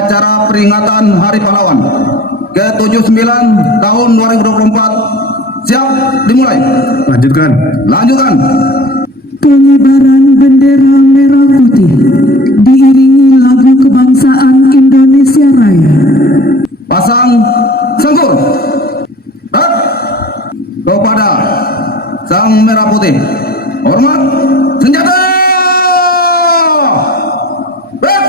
upacara peringatan Hari Pahlawan ke-79 tahun 2024 siap dimulai. Lanjutkan. Pengibaran bendera merah putih diiringi lagu kebangsaan Indonesia Raya. Pasang sangkur. Rat. Kepada sang merah putih. Hormat senjata. Rat.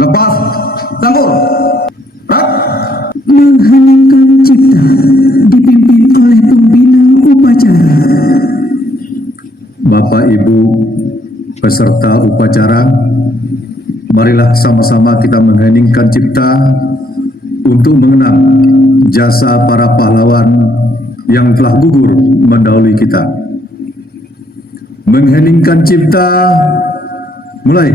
Lepas sangkur. Rat. Mengheningkan cipta dipimpin oleh pembina upacara. Bapak Ibu peserta upacara, marilah sama-sama kita mengheningkan cipta untuk mengenang jasa para pahlawan yang telah gugur mendahului kita. Mengheningkan cipta, mulai.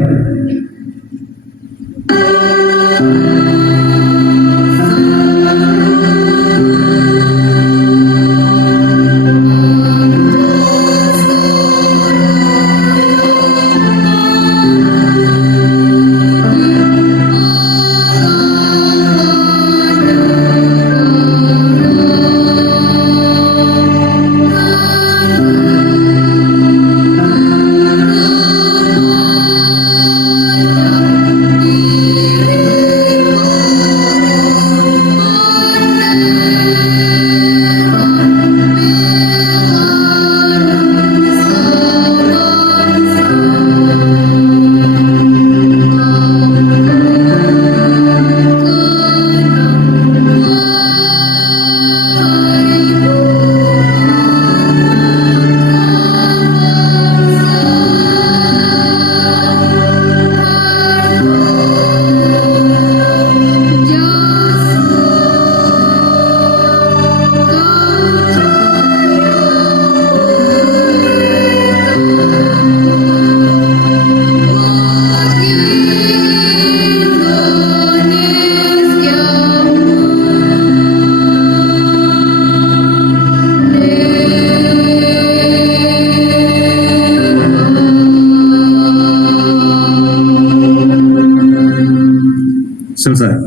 Selesai.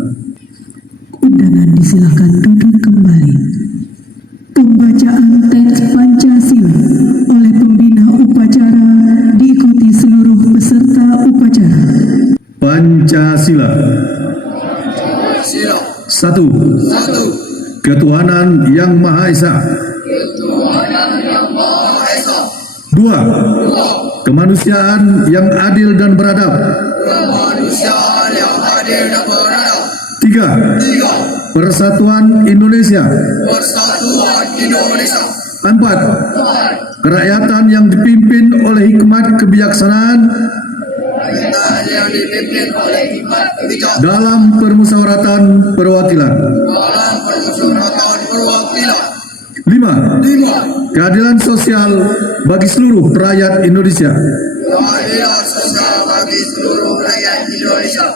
Undangan disilakan duduk kembali. Pembacaan teks Pancasila oleh pembina upacara diikuti seluruh peserta upacara. Pancasila. Satu. Ketuhanan Yang Maha Esa. Dua. Kemanusiaan yang adil dan beradab. Tiga. Persatuan Indonesia. Empat. Kerakyatan yang dipimpin oleh hikmat kebijaksanaan. pemerintahan yang dipimpin oleh hikmat bijak dalam permusyawaratan perwakilan. dalam permusyawaratan perwakilan. 5. Keadilan sosial bagi seluruh rakyat Indonesia. Keadilan sosial bagi seluruh rakyat Indonesia.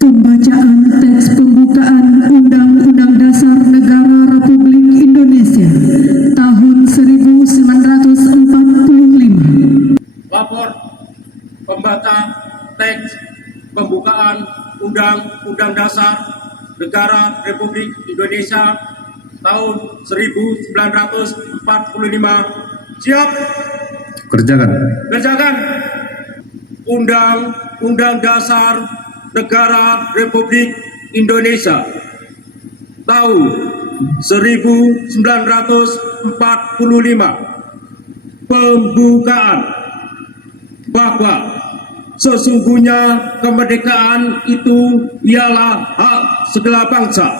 Pembacaan teks pembukaan Undang-Undang Dasar Negara Republik Indonesia tahun 1945. Lapor pembaca teks pembukaan Undang-Undang Dasar Negara Republik Indonesia tahun 1945. Siap. Kerjakan. Kerjakan. Undang-Undang Dasar Negara Republik Indonesia tahun 1945. Pembukaan bahwa sesungguhnya kemerdekaan itu ialah hak segala bangsa,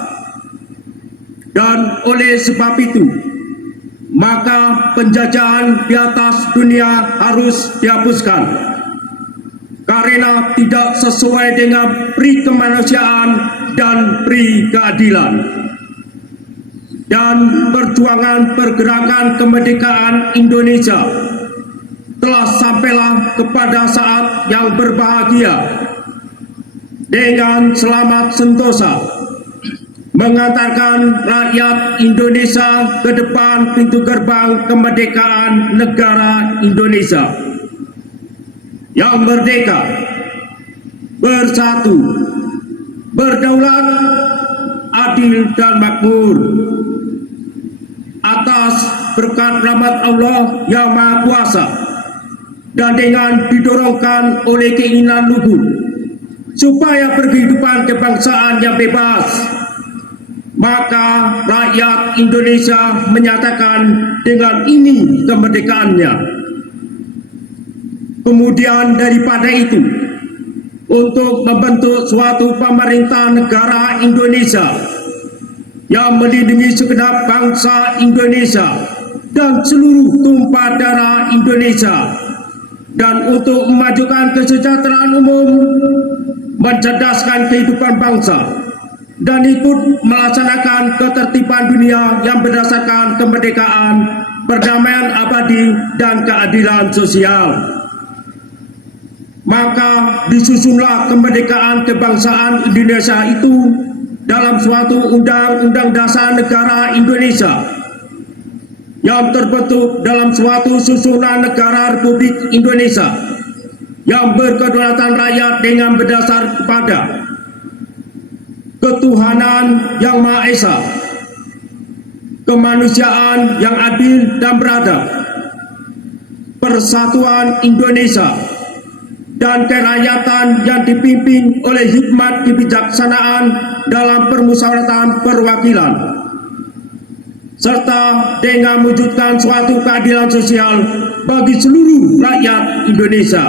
dan oleh sebab itu maka penjajahan di atas dunia harus dihapuskan karena tidak sesuai dengan pri kemanusiaan dan pri keadilan. Dan perjuangan pergerakan kemerdekaan Indonesia telah sampailah kepada saat yang berbahagia dengan selamat sentosa mengantarkan rakyat Indonesia ke depan pintu gerbang kemerdekaan negara Indonesia yang merdeka, bersatu, berdaulat, adil dan makmur atas berkat rahmat Allah yang Maha Kuasa dan dengan didorongkan oleh keinginan luhur supaya berkehidupan kebangsaan yang bebas, maka rakyat Indonesia menyatakan dengan ini kemerdekaannya. Kemudian daripada itu, untuk membentuk suatu pemerintah negara Indonesia yang melindungi segenap bangsa Indonesia dan seluruh tumpah darah Indonesia, dan untuk memajukan kesejahteraan umum, mencerdaskan kehidupan bangsa, dan ikut melaksanakan ketertiban dunia yang berdasarkan kemerdekaan, perdamaian abadi, dan keadilan sosial. Maka disusunlah kemerdekaan kebangsaan Indonesia itu dalam suatu Undang-Undang Dasar Negara Indonesia yang terbentuk dalam suatu susunan negara Republik Indonesia yang berkedaulatan rakyat dengan berdasar kepada ketuhanan yang Maha Esa, kemanusiaan yang adil dan beradab, persatuan Indonesia, dan kerakyatan yang dipimpin oleh hikmat kebijaksanaan dalam permusyawaratan perwakilan, serta dengan mewujudkan suatu keadilan sosial bagi seluruh rakyat Indonesia.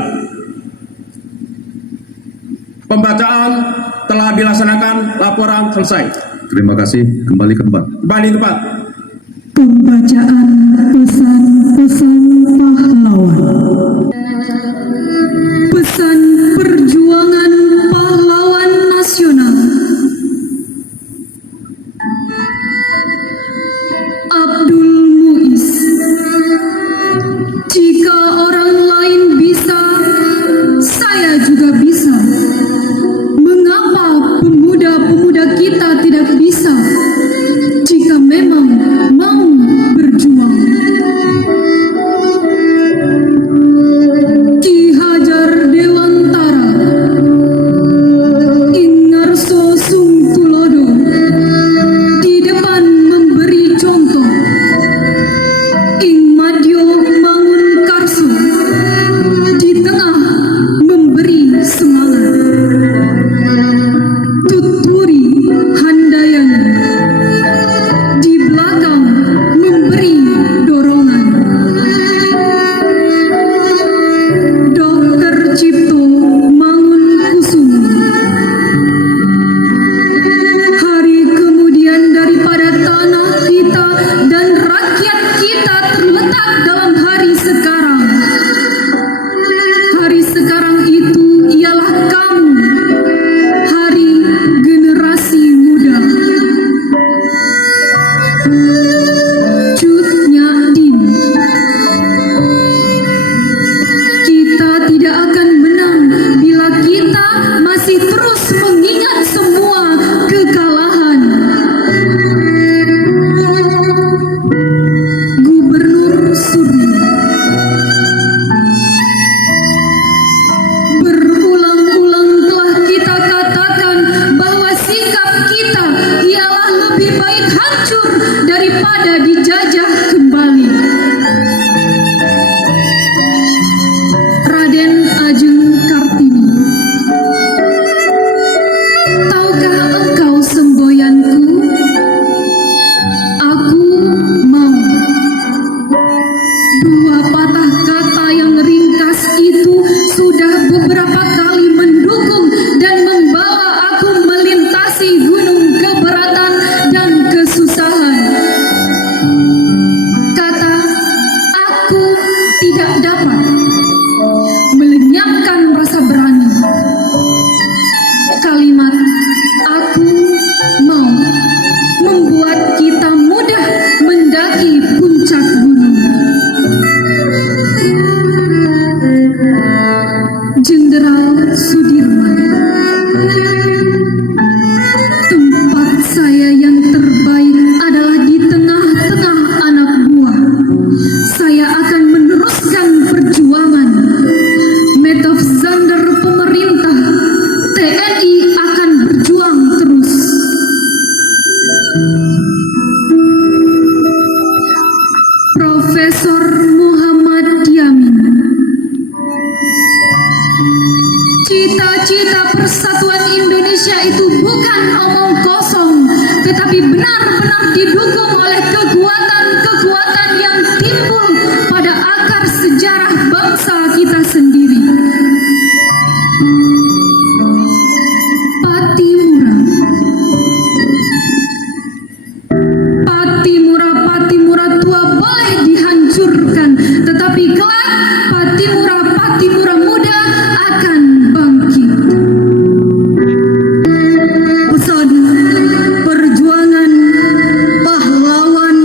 Pembacaan telah dilaksanakan, laporan selesai. Terima kasih. Kembali ke tempat. Kembali ke tempat. Pembacaan pesan-pesan pahlawan. Pesan perjuangan pahlawan nasional. Abdul Muiz. Jika orang lain bisa, saya juga bisa. Mengapa pemuda-pemuda kita tidak bisa? Jika memang mau berjuang. Profesor Muhammad Yamin. Cita-cita persatuan Indonesia itu bukan omong kosong, tetapi benar-benar didukung oleh kekuatan-kekuatan yang timbul pada akar sejarah bangsa kita sendiri. Patimura tua boleh dihancurkan, tetapi kelak Patimura muda akan bangkit. Pesan perjuangan pahlawan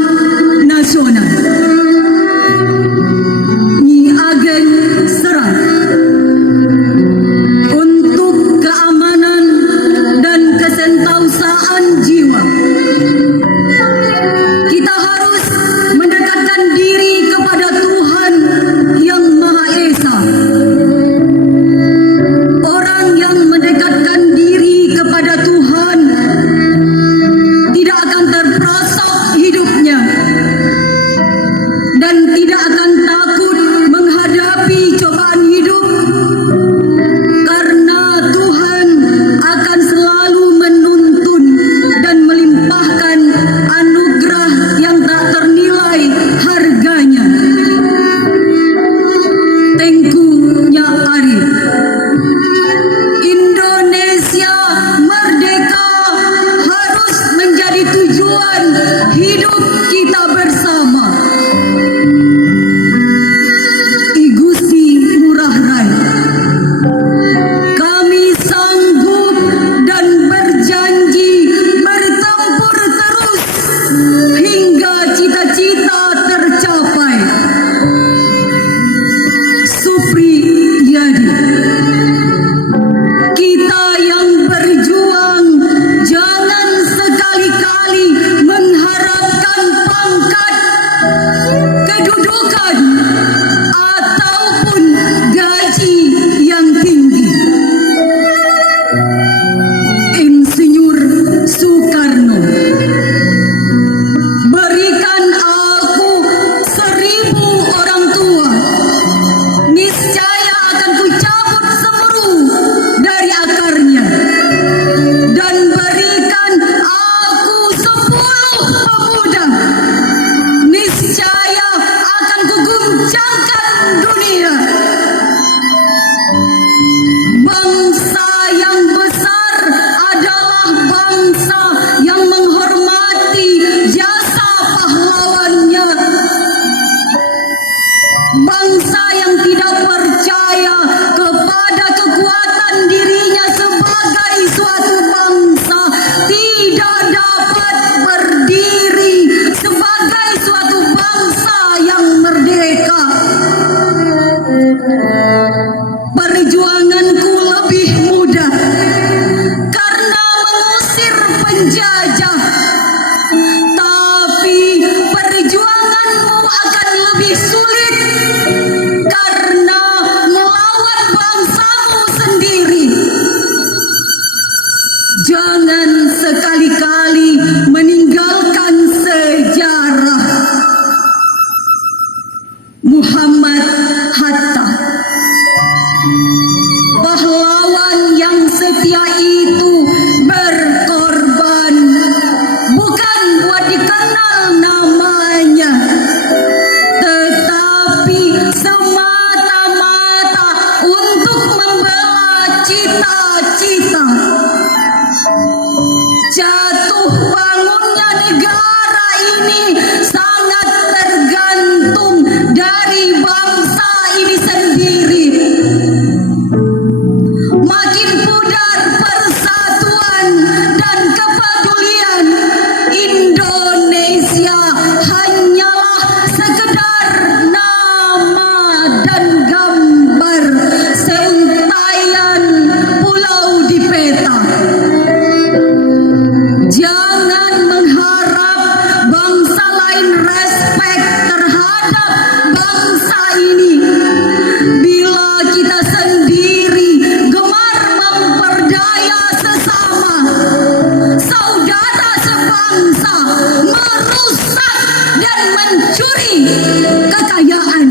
kekayaan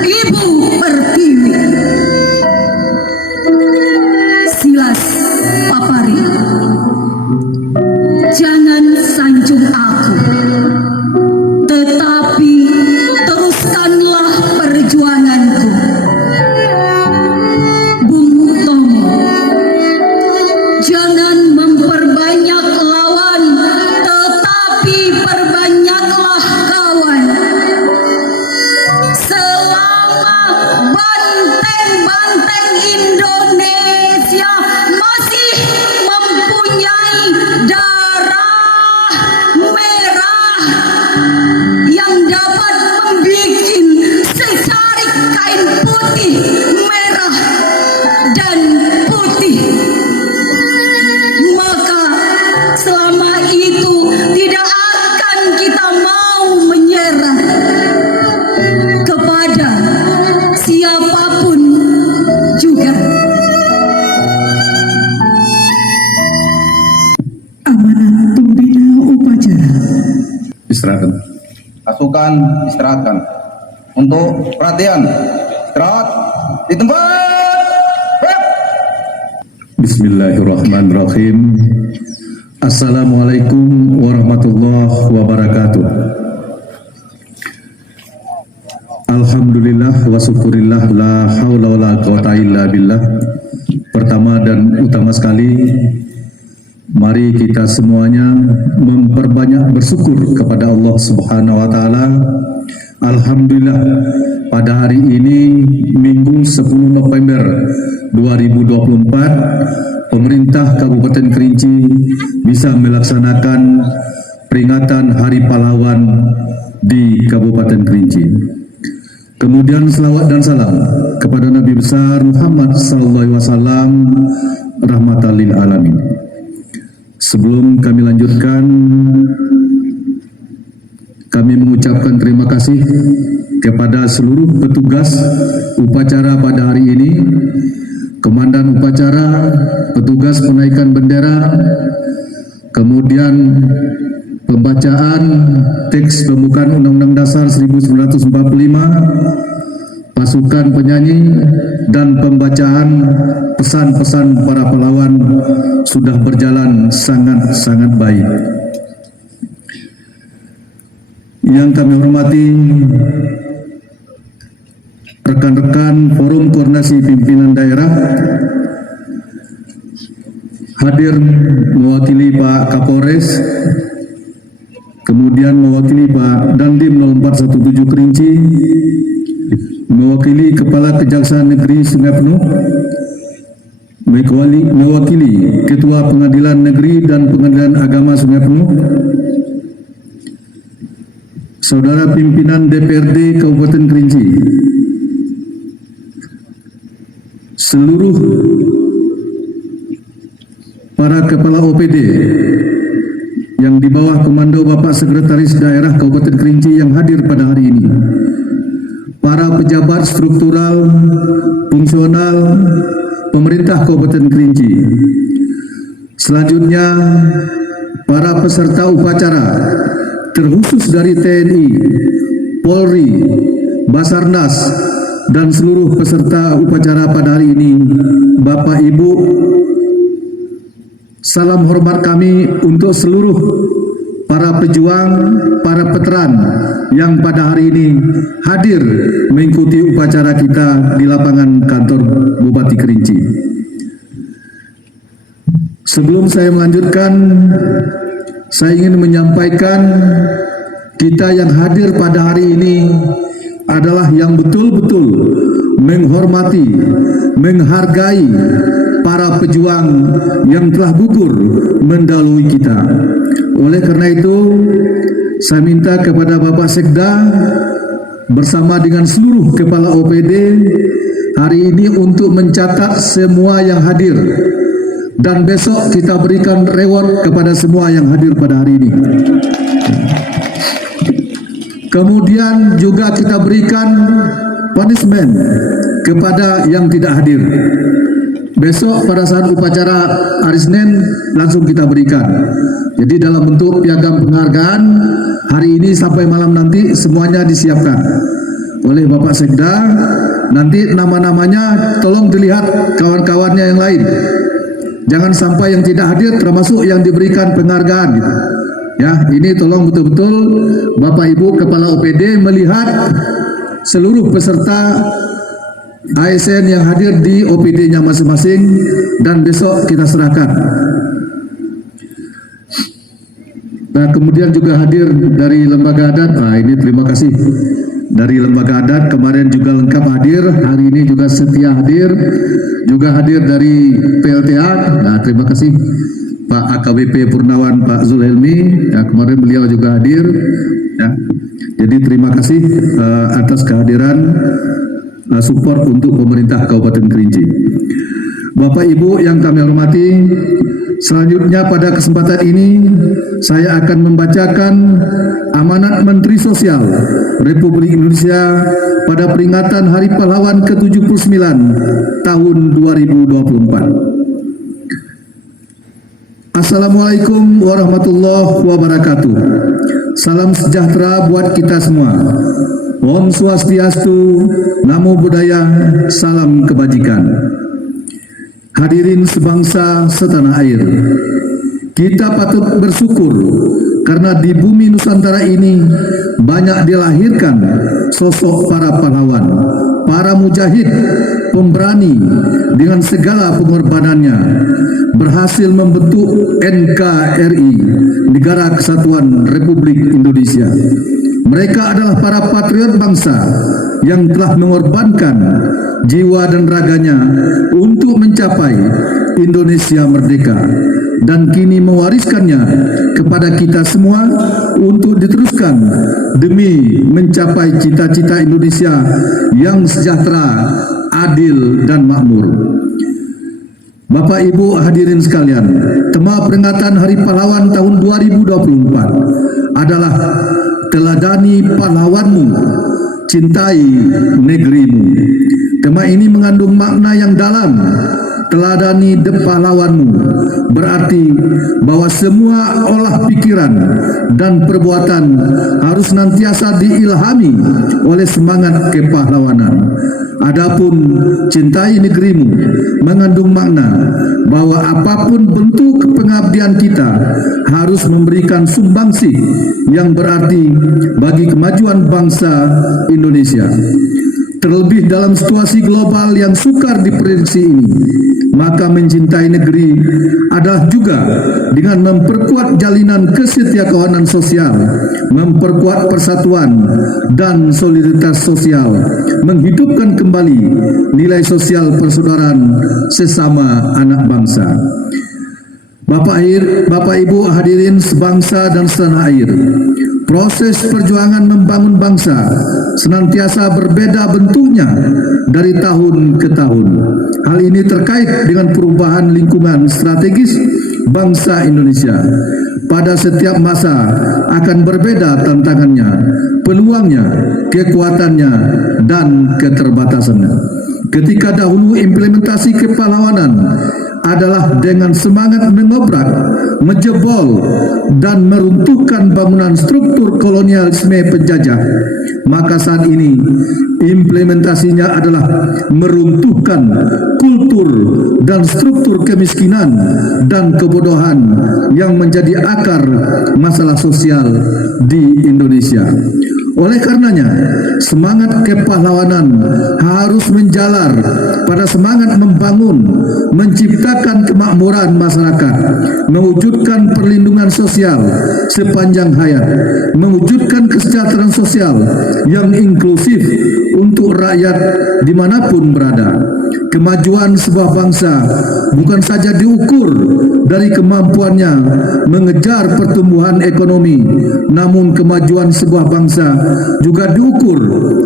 Ibu Pertiwi. Silas Papari, jangan sanjung aku, tetapi teruskanlah perjuanganku. Bung Tomo, jangan memperbanyak lawan, tetapi perbanyaklah kawan. Selama banteng-banteng Indonesia masih mempunyai darah merah yang dapat membuat secarik kain putih, merah dan putih, maka selama itu tidak akan kita mau menyerah kepada siapapun juga. Amanat pembina upacara. Istirahat. Pasukan istirahatkan. Untuk perhatian, istirahat di tempat. Baik. Bismillahirrahmanirrahim. Assalamualaikum warahmatullahi wabarakatuh. Alhamdulillah wa syukurillah, la haula wa la quwata illa billah. Pertama dan utama sekali, mari kita semuanya memperbanyak bersyukur kepada Allah Subhanahu wa taala. Alhamdulillah, pada hari ini Minggu 10 November 2024, pemerintah Kabupaten Kerinci bisa melaksanakan peringatan Hari Pahlawan di Kabupaten Kerinci. Kemudian selawat dan salam kepada Nabi besar Muhammad SAW, rahmatan lil alamin. Sebelum kami lanjutkan, kami mengucapkan terima kasih kepada seluruh petugas upacara pada hari ini, komandan upacara, petugas penaikan bendera, kemudian pembacaan teks pembukaan Undang-Undang Dasar 1945, pasukan penyanyi, dan pembacaan pesan-pesan para pahlawan sudah berjalan sangat-sangat baik. Yang kami hormati rekan-rekan Forum Koordinasi Pimpinan Daerah, hadir mewakili Pak Kapolres, kemudian mewakili Pak Dandim 0417 Kerinci, mewakili Kepala Kejaksaan Negeri Sungai Penuh, mewakili Ketua Pengadilan Negeri dan Pengadilan Agama Sungai Penuh, Saudara Pimpinan DPRD Kabupaten Kerinci, seluruh para kepala OPD yang di bawah komando Bapak Sekretaris Daerah Kabupaten Kerinci yang hadir pada hari ini, para pejabat struktural, fungsional, pemerintah Kabupaten Kerinci. Selanjutnya, para peserta upacara, terkhusus dari TNI, Polri, Basarnas, dan seluruh peserta upacara pada hari ini, Bapak Ibu, salam hormat kami untuk seluruh para pejuang, para veteran yang pada hari ini hadir mengikuti upacara kita di lapangan kantor Bupati Kerinci. Sebelum saya melanjutkan, saya ingin menyampaikan kita yang hadir pada hari ini adalah yang betul-betul menghormati, menghargai para pejuang yang telah gugur mendahului kita. Oleh karena itu, saya minta kepada Bapak Sekda bersama dengan seluruh kepala OPD hari ini untuk mencatat semua yang hadir, dan besok kita berikan reward kepada semua yang hadir pada hari ini. Kemudian juga kita berikan punishment kepada yang tidak hadir. Besok pada saat upacara hari Senin langsung kita berikan. Jadi dalam bentuk piagam penghargaan hari ini sampai malam nanti semuanya disiapkan oleh Bapak Sekda. Nanti nama-namanya tolong dilihat kawan-kawannya yang lain. Jangan sampai yang tidak hadir termasuk yang diberikan penghargaan gitu. Ya, ini tolong betul-betul Bapak Ibu Kepala OPD melihat seluruh peserta ASN yang hadir di OPD-nya masing-masing dan besok kita serahkan. Nah, kemudian juga hadir dari lembaga adat. Nah, ini terima kasih dari lembaga adat kemarin juga lengkap hadir. Hari ini juga setia hadir. Juga hadir dari PLTA. Nah, terima kasih Pak AKBP Purnawan, Pak Zulhelmi. Ya, kemarin beliau juga hadir. Ya, jadi terima kasih atas kehadiran support untuk pemerintah Kabupaten Kerinci. Bapak Ibu yang kami hormati, selanjutnya pada kesempatan ini saya akan membacakan amanat Menteri Sosial Republik Indonesia pada peringatan Hari Pahlawan ke-79 tahun 2024. Assalamualaikum warahmatullahi wabarakatuh. Salam sejahtera buat kita semua. Om Swastiastu, Namo Buddhaya, salam kebajikan. Hadirin sebangsa setanah air, kita patut bersyukur karena di bumi Nusantara ini banyak dilahirkan sosok para pahlawan, para mujahid, pemberani dengan segala pengorbanannya berhasil membentuk NKRI, Negara Kesatuan Republik Indonesia. Mereka adalah para patriot bangsa yang telah mengorbankan jiwa dan raganya untuk mencapai Indonesia merdeka dan kini mewariskannya kepada kita semua untuk diteruskan demi mencapai cita-cita Indonesia yang sejahtera, adil dan makmur. Bapak Ibu hadirin sekalian, tema peringatan Hari Pahlawan tahun 2024 adalah teladani pahlawanmu, cintai negerimu. Tema ini mengandung makna yang dalam. Teladani pahlawanmu berarti bahwa semua olah pikiran dan perbuatan harus senantiasa diilhami oleh semangat kepahlawanan. Adapun cintai negerimu mengandung makna bahwa apapun bentuk pengabdian kita harus memberikan sumbangsih yang berarti bagi kemajuan bangsa Indonesia. Terlebih dalam situasi global yang sukar diprediksi ini, maka mencintai negeri adalah juga dengan memperkuat jalinan kesetiakawanan sosial, memperkuat persatuan dan solidaritas sosial, menghidupkan kembali nilai sosial persaudaraan sesama anak bangsa. Bapak Ibu hadirin sebangsa dan setanah air, proses perjuangan membangun bangsa senantiasa berbeda bentuknya dari tahun ke tahun. Hal ini terkait dengan perubahan lingkungan strategis bangsa Indonesia. Pada setiap masa akan berbeda tantangannya, peluangnya, kekuatannya, dan keterbatasannya. Ketika dahulu implementasi kepahlawanan adalah dengan semangat mengobrak, menjebol, dan meruntuhkan bangunan struktur kolonialisme penjajah, maka saat ini implementasinya adalah meruntuhkan kultur dan struktur kemiskinan dan kebodohan yang menjadi akar masalah sosial di Indonesia. Oleh karenanya, semangat kepahlawanan harus menjalar pada semangat membangun, menciptakan kemakmuran masyarakat, mewujudkan perlindungan sosial sepanjang hayat, mewujudkan kesejahteraan sosial yang inklusif untuk rakyat dimanapun berada. Kemajuan sebuah bangsa bukan saja diukur dari kemampuannya mengejar pertumbuhan ekonomi, namun kemajuan sebuah bangsa juga diukur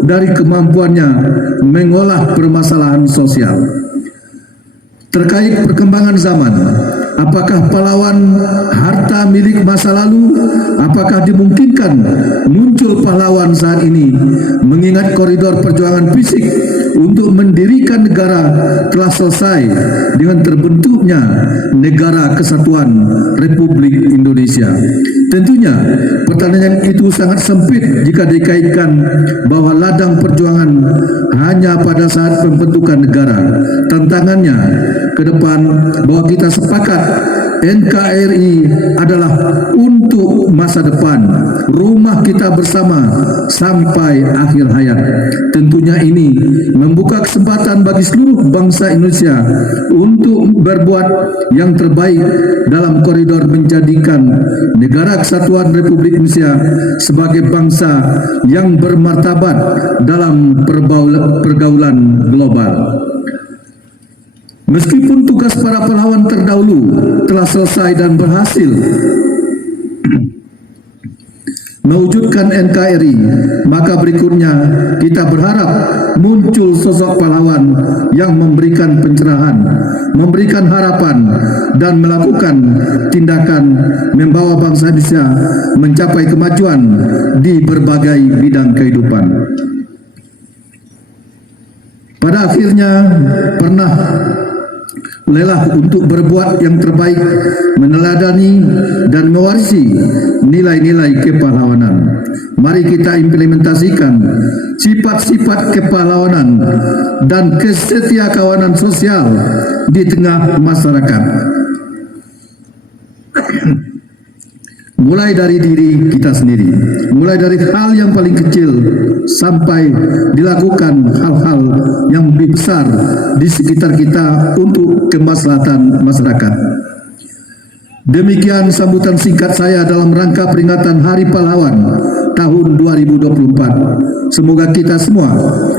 dari kemampuannya mengolah permasalahan sosial. terkait perkembangan zaman. Apakah pahlawan harta milik masa lalu? Apakah dimungkinkan muncul pahlawan saat ini? Mengingat koridor perjuangan fisik untuk mendirikan negara telah selesai dengan terbentuknya Negara Kesatuan Republik Indonesia. Tentunya pertanyaan itu sangat sempit jika dikaitkan bahwa ladang perjuangan hanya pada saat pembentukan negara. Tantangannya ke depan bahwa kita sepakat NKRI adalah untuk masa depan, rumah kita bersama sampai akhir hayat. Tentunya ini membuka kesempatan bagi seluruh bangsa Indonesia untuk berbuat yang terbaik dalam koridor menjadikan Negara Kesatuan Republik Indonesia sebagai bangsa yang bermartabat dalam pergaulan global. Meskipun tugas para pahlawan terdahulu telah selesai dan berhasil mewujudkan NKRI, maka berikutnya kita berharap muncul sosok pahlawan yang memberikan pencerahan, memberikan harapan, dan melakukan tindakan membawa bangsa Indonesia mencapai kemajuan di berbagai bidang kehidupan. Pada akhirnya pernah lelah untuk berbuat yang terbaik, meneladani dan mewarisi nilai-nilai kepahlawanan. Mari kita implementasikan sifat-sifat kepahlawanan dan kesetiakawanan sosial di tengah masyarakat. Mulai dari diri kita sendiri, mulai dari hal yang paling kecil sampai dilakukan hal-hal yang lebih besar di sekitar kita untuk kemaslahatan masyarakat. Demikian sambutan singkat saya dalam rangka peringatan Hari Pahlawan tahun 2024. Semoga kita semua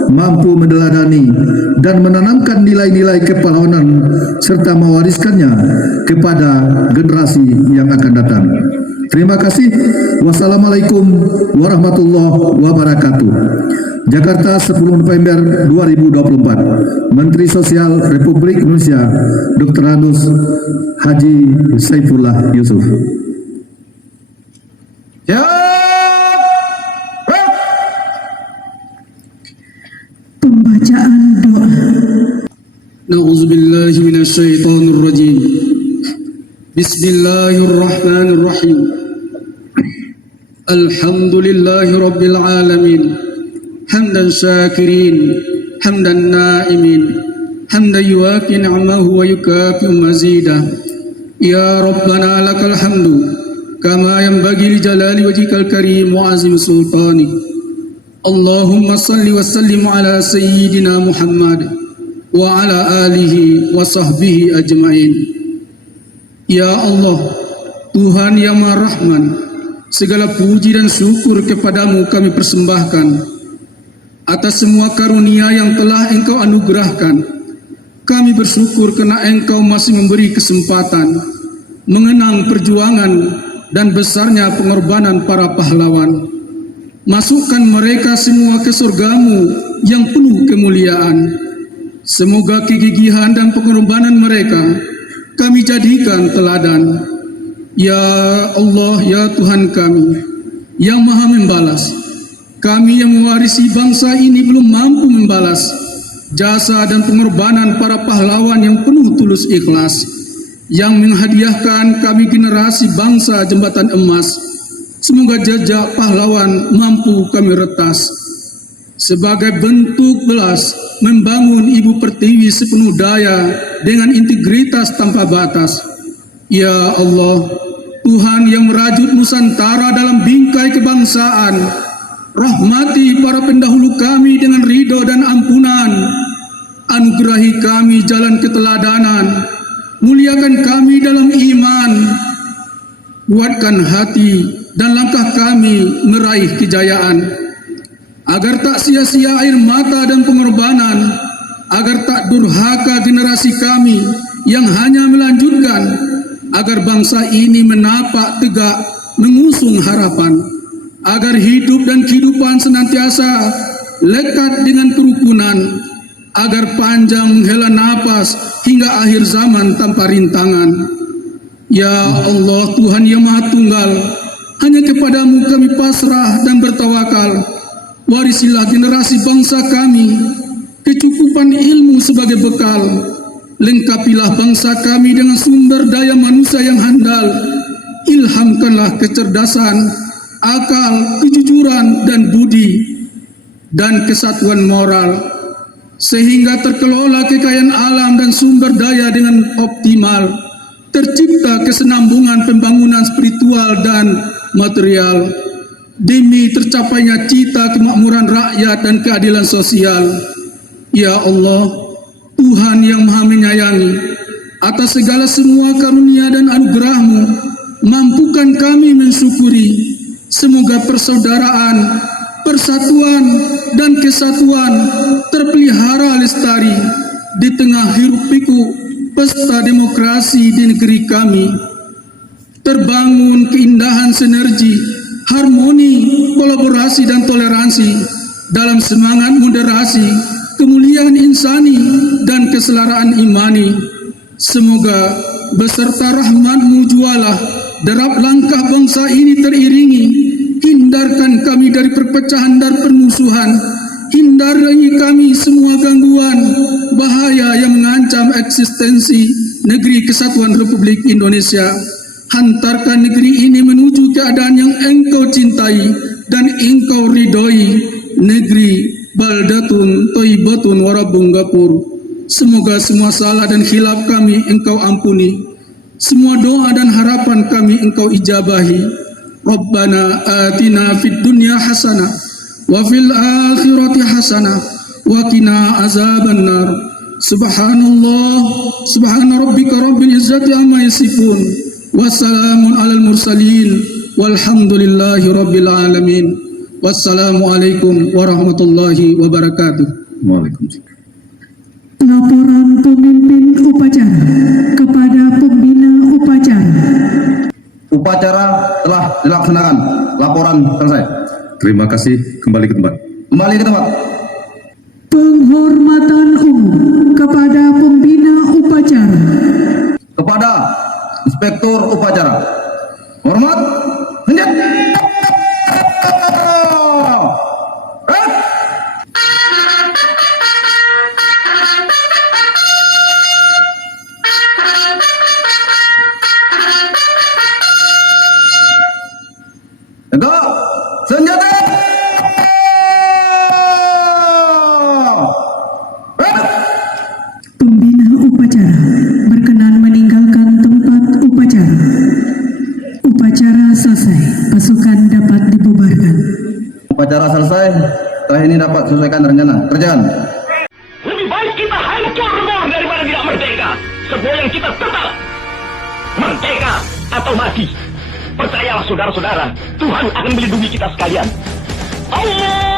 mampu meneladani dan menanamkan nilai-nilai kepahlawanan serta mewariskannya kepada generasi yang akan datang. Terima kasih. Wassalamualaikum warahmatullahi wabarakatuh. Jakarta 10 November 2024. Menteri Sosial Republik Indonesia Dr. Anus Haji Saifullah Yusuf. Pembacaan doa. Na'udzubillahi minasyaitonir rajim. Bismillahirrahmanirrahim. Alhamdulillahi rabbil alamin. Hamdan syakirin, hamdan na'imin, hamdan yuwaki ni'amahu wa yukafi mazidah. Ya Rabbana lakal hamdu kama yanbaghi li jalali wajhikal karim wa azim sultanik. Allahumma salli wa sallim ala sayyidina Muhammad wa ala alihi wa sahbihi ajma'in. Ya Allah, Tuhan yang Maha Rahman, segala puji dan syukur kepadamu kami persembahkan atas semua karunia yang telah Engkau anugerahkan. Kami bersyukur karena Engkau masih memberi kesempatan mengenang perjuangan dan besarnya pengorbanan para pahlawan. Masukkan mereka semua ke surgamu yang penuh kemuliaan. Semoga kegigihan dan pengorbanan mereka kami jadikan teladan. Ya Allah, ya Tuhan kami yang Maha membalas, kami yang mewarisi bangsa ini belum mampu membalas jasa dan pengorbanan para pahlawan yang penuh tulus ikhlas, yang menghadiahkan kami generasi bangsa jembatan emas. Semoga jejak pahlawan mampu kami retas sebagai bentuk belas membangun Ibu Pertiwi sepenuh daya dengan integritas tanpa batas. Ya Allah, Tuhan yang merajut Nusantara dalam bingkai kebangsaan, rahmati para pendahulu kami dengan ridho dan ampunan. Anugerahi kami jalan keteladanan, muliakan kami dalam iman, kuatkan hati dan langkah kami meraih kejayaan, agar tak sia-sia air mata dan pengorbanan, agar tak durhaka generasi kami yang hanya melanjutkan, agar bangsa ini menapak tegak mengusung harapan, agar hidup dan kehidupan senantiasa lekat dengan kerukunan, agar panjang menghela napas hingga akhir zaman tanpa rintangan. Ya Allah, Tuhan yang Maha Tunggal, hanya kepadamu kami pasrah dan bertawakal. Warisilah generasi bangsa kami kecukupan ilmu sebagai bekal. Lengkapilah bangsa kami dengan sumber daya manusia yang handal. Ilhamkanlah kecerdasan, akal, kejujuran, dan budi, dan kesatuan moral, sehingga terkelola kekayaan alam dan sumber daya dengan optimal, tercipta kesenambungan pembangunan spiritual dan material, demi tercapainya cita kemakmuran rakyat dan keadilan sosial. Ya Allah, Tuhan yang Maha Menyayangi, atas segala semua karunia dan anugerah-Mu, mampukan kami mensyukuri. Semoga persaudaraan, persatuan, dan kesatuan terpelihara lestari di tengah hiruk-pikuk pesta demokrasi di negeri kami. Terbangun keindahan sinergi, harmoni, kolaborasi, dan toleransi dalam semangat moderasi, kemuliaan insani, dan keselaraan imani. Semoga beserta rahmat-Mu jualah derap langkah bangsa ini teriringi. Hindarkan kami dari perpecahan dan permusuhan. Hindari kami semua gangguan, bahaya yang mengancam eksistensi negeri kesatuan Republik Indonesia. Hantarkan negeri ini menuju keadaan yang Engkau cintai dan Engkau ridhoi, negeri baldatun thayyibatun wa rabbun ghafur. Semoga semua salah dan khilaf kami Engkau ampuni. Semua doa dan harapan kami Engkau ijabahi. Rabbana atina fid dunya hasanah wa fil akhirati hasanah wa qina azabannar. Subhanallah, subhana rabbika rabbil izzati amma yasifun, wassalamun alal mursalin, walhamdulillahi rabbil alamin. Wassalamualaikum warahmatullahi wabarakatuh. Waalaikumsalam. Laporan pemimpin upacara kepada pembina upacara. Upacara telah dilaksanakan. Laporan selesai. Terima kasih. Kembali ke tempat. Kembali ke tempat. Penghormatan umum kepada pembina upacara. Kepada Inspektur Upacara. Hormat. Lanjut. Tegak. Senjata. Pembina upacara berkenan meninggalkan tempat upacara. Upacara selesai, pasukan dapat dibubarkan. Upacara selesai. Setelah ini dapat selesaikan rencana. Kerjaan. Lebih baik kita hancur lebur daripada tidak merdeka. Semboyan kita tetap merdeka atau mati. Percayalah saudara-saudara, Tuhan akan melindungi kita sekalian. Allah